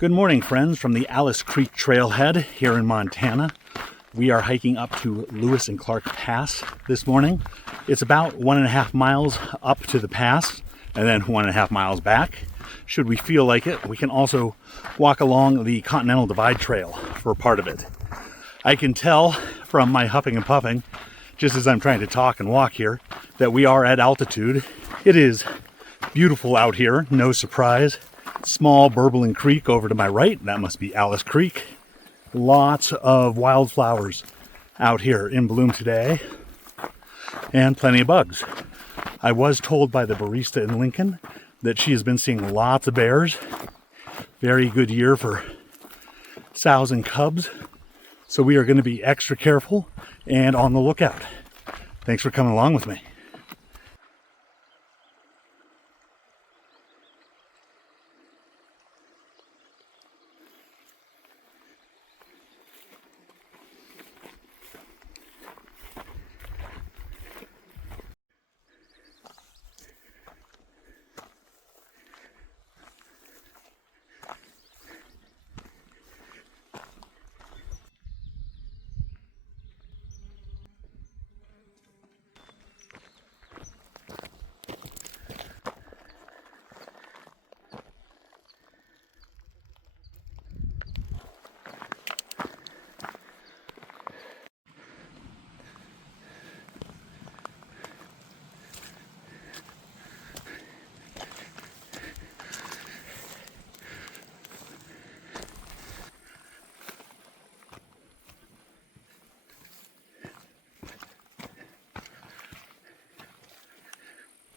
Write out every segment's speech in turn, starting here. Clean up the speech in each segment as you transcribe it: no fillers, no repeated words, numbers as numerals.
Good morning, friends, from the Alice Creek Trailhead here in Montana. We are hiking up to Lewis and Clark Pass this morning. It's about 1.5 miles up to the pass and then 1.5 miles back. Should we feel like it, we can also walk along the Continental Divide Trail for part of it. I can tell from my huffing and puffing, just as I'm trying to talk and walk here, that we are at altitude. It is beautiful out here, no surprise. Small burbling creek over to my right, that must be Alice Creek. Lots of wildflowers out here in bloom today, and plenty of bugs. I was told by the barista in Lincoln that she has been seeing lots of bears. Very good year for sows and cubs, so we are going to be extra careful and on the lookout. Thanks for coming along with me.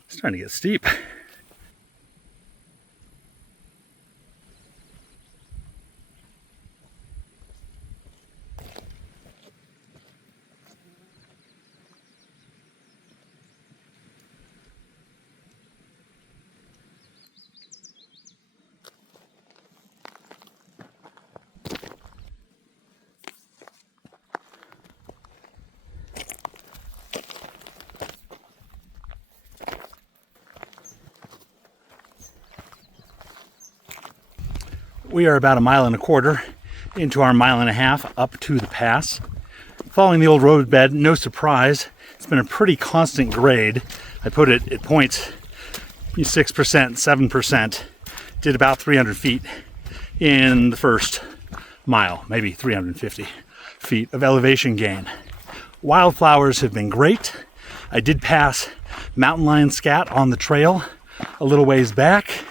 It's starting to get steep. We are about 1.25 miles into our 1.5 miles up to the pass. Following the old roadbed, no surprise, it's been a pretty constant grade. I put it at points 6%, 7%, did about 300 feet in the first mile, maybe 350 feet of elevation gain. Wildflowers have been great. I did pass mountain lion scat on the trail a little ways back.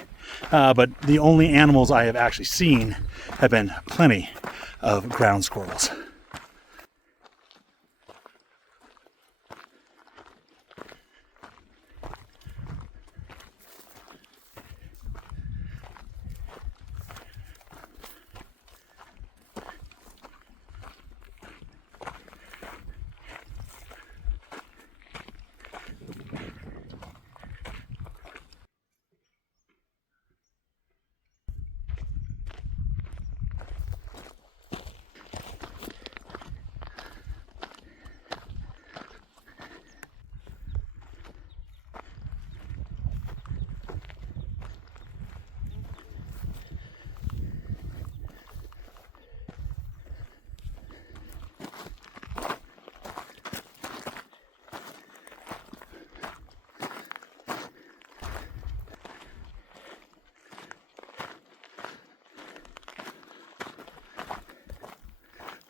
But the only animals I have actually seen have been plenty of ground squirrels.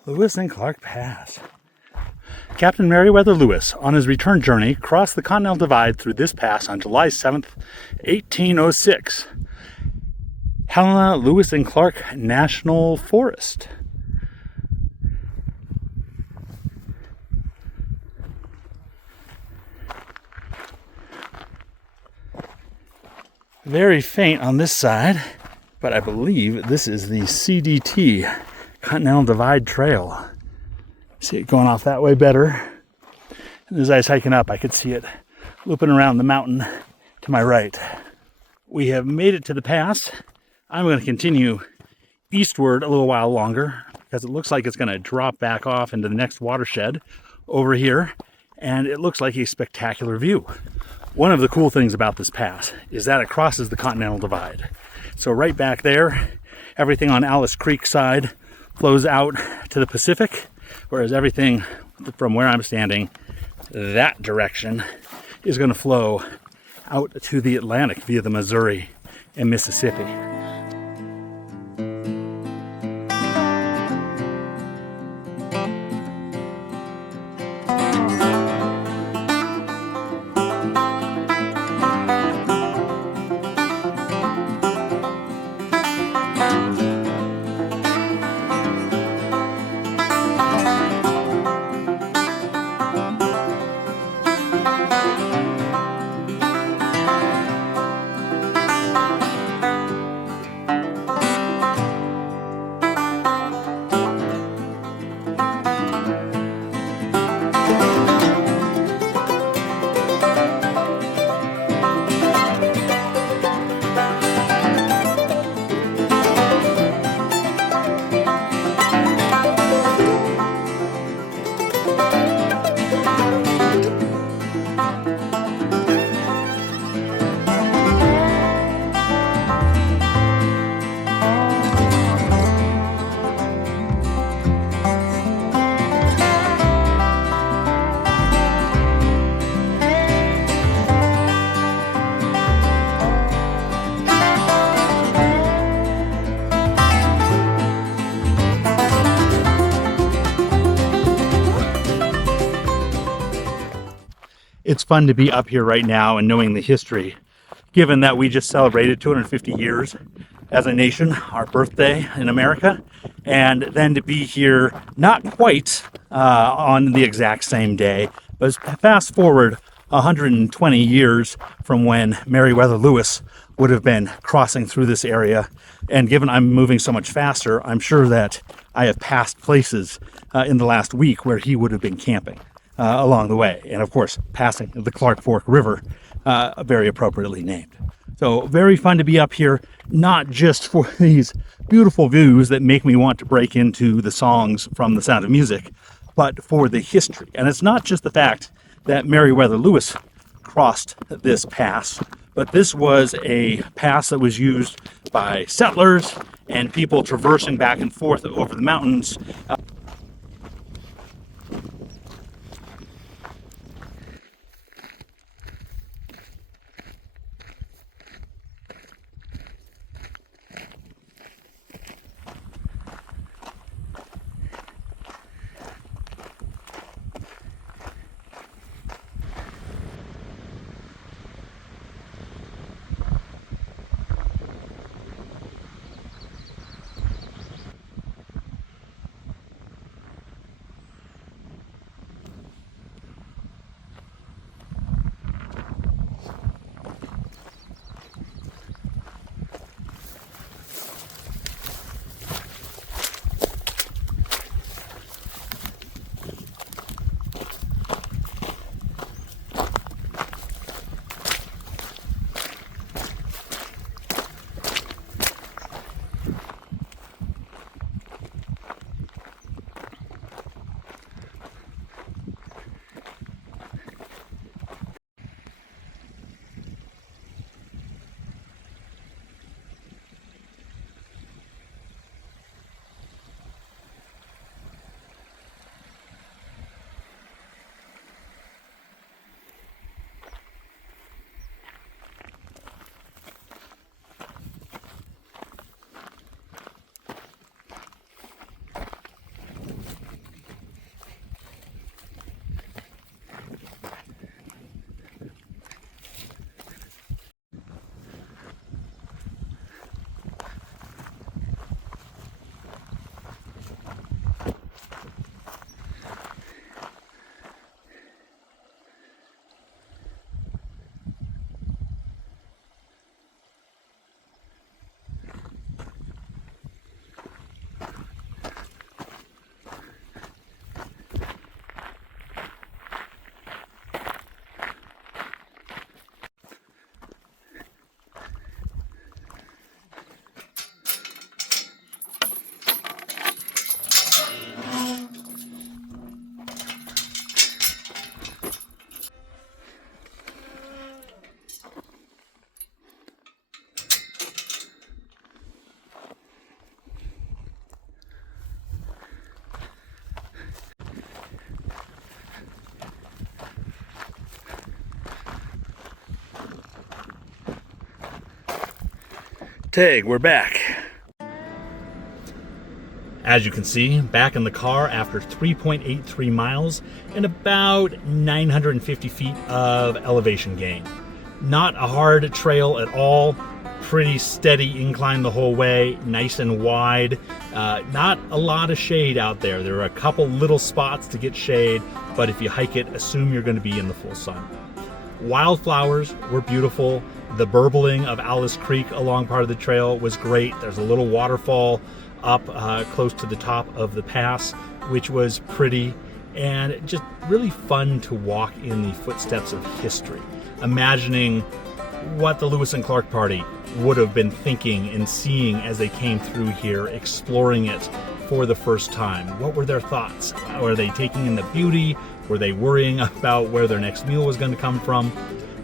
Lewis and Clark Pass. Captain Meriwether Lewis, on his return journey, crossed the Continental Divide through this pass on July 7th, 1806. Helena Lewis and Clark National Forest. Very faint on this side, but I believe this is the CDT, Continental Divide Trail. See it going off that way better. And as I was hiking up, I could see it looping around the mountain to my right. We have made it to the pass. I'm going to continue eastward a little while longer because it looks like it's going to drop back off into the next watershed over here, and it looks like a spectacular view. One of the cool things about this pass is that it crosses the Continental Divide. So right back there Everything on Alice Creek side flows out to the Pacific, whereas everything from where I'm standing, that direction, is going to flow out to the Atlantic via the Missouri and Mississippi. It's fun to be up here right now and knowing the history, given that we just celebrated 250 years as a nation, our birthday in America, and then to be here not quite on the exact same day, but fast forward 120 years from when Meriwether Lewis would have been crossing through this area. And given I'm moving so much faster, I'm sure that I have passed places in the last week where he would have been camping along the way. And of course, passing the Clark Fork River, very appropriately named. So very fun to be up here, not just for these beautiful views that make me want to break into the songs from The Sound of Music, but for the history. And it's not just the fact that Meriwether Lewis crossed this pass, but this was a pass that was used by settlers and people traversing back and forth over the mountains. Tag, we're back. As you can see, back in the car after 3.83 miles and about 950 feet of elevation gain. Not a hard trail at all. Pretty steady incline the whole way, nice and wide. Not a lot of shade out there. There are a couple little spots to get shade, but if you hike it, assume you're going to be in the full sun. Wildflowers were beautiful. The burbling of Alice Creek along part of the trail was great. There's a little waterfall up close to the top of the pass, which was pretty and just really fun to walk in the footsteps of history, imagining what the Lewis and Clark party would have been thinking and seeing as they came through here, exploring it for the first time. What were their thoughts? Were they taking in the beauty? Were they worrying about where their next meal was going to come from?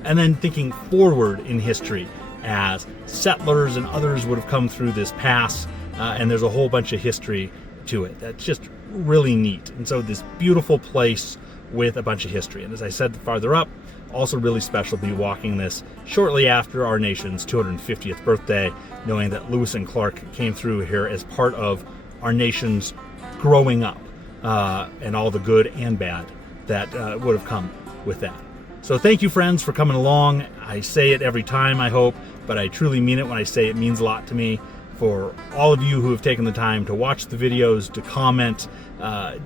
And then thinking forward in history as settlers and others would have come through this pass, and there's a whole bunch of history to it. That's just really neat. And so this beautiful place with a bunch of history. And as I said farther up, also really special to be walking this shortly after our nation's 250th birthday, knowing that Lewis and Clark came through here as part of our nation's growing up, and all the good and bad that would have come with that. So thank you, friends, for coming along. I say it every time, I hope, but I truly mean it when I say it means a lot to me. For all of you who have taken the time to watch the videos, to comment,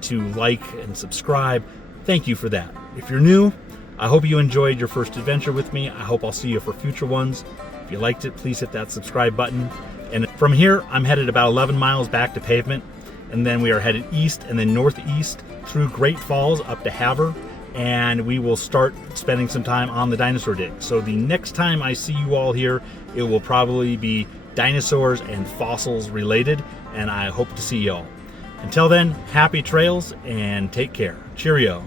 to like and subscribe, thank you for that. If you're new, I hope you enjoyed your first adventure with me. I hope I'll see you for future ones. If you liked it, please hit that subscribe button. And from here, I'm headed about 11 miles back to pavement, and then we are headed east and then northeast through Great Falls up to Havre, and we will start spending some time on the dinosaur dig. So the next time I see you all here, it will probably be dinosaurs and fossils related, and I hope to see you all. Until then, happy trails and take care. Cheerio.